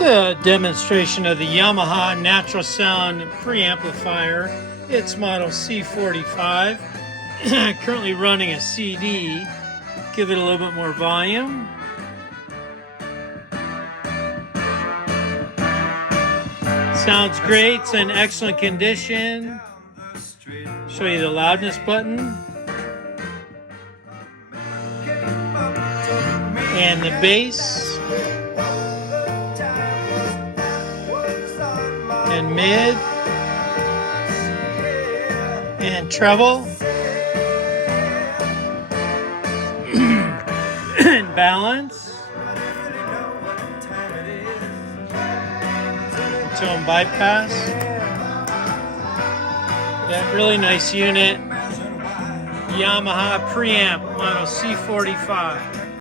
It's a demonstration of the Yamaha Natural Sound preamplifier. It's model C-45. Currently running a CD. Give it a little bit more volume. Sounds great. It's in excellent condition. Show you the loudness button. And the bass. And mid. And treble. And balance. Tone bypass. Yeah, really nice unit. Yamaha preamp model C-45.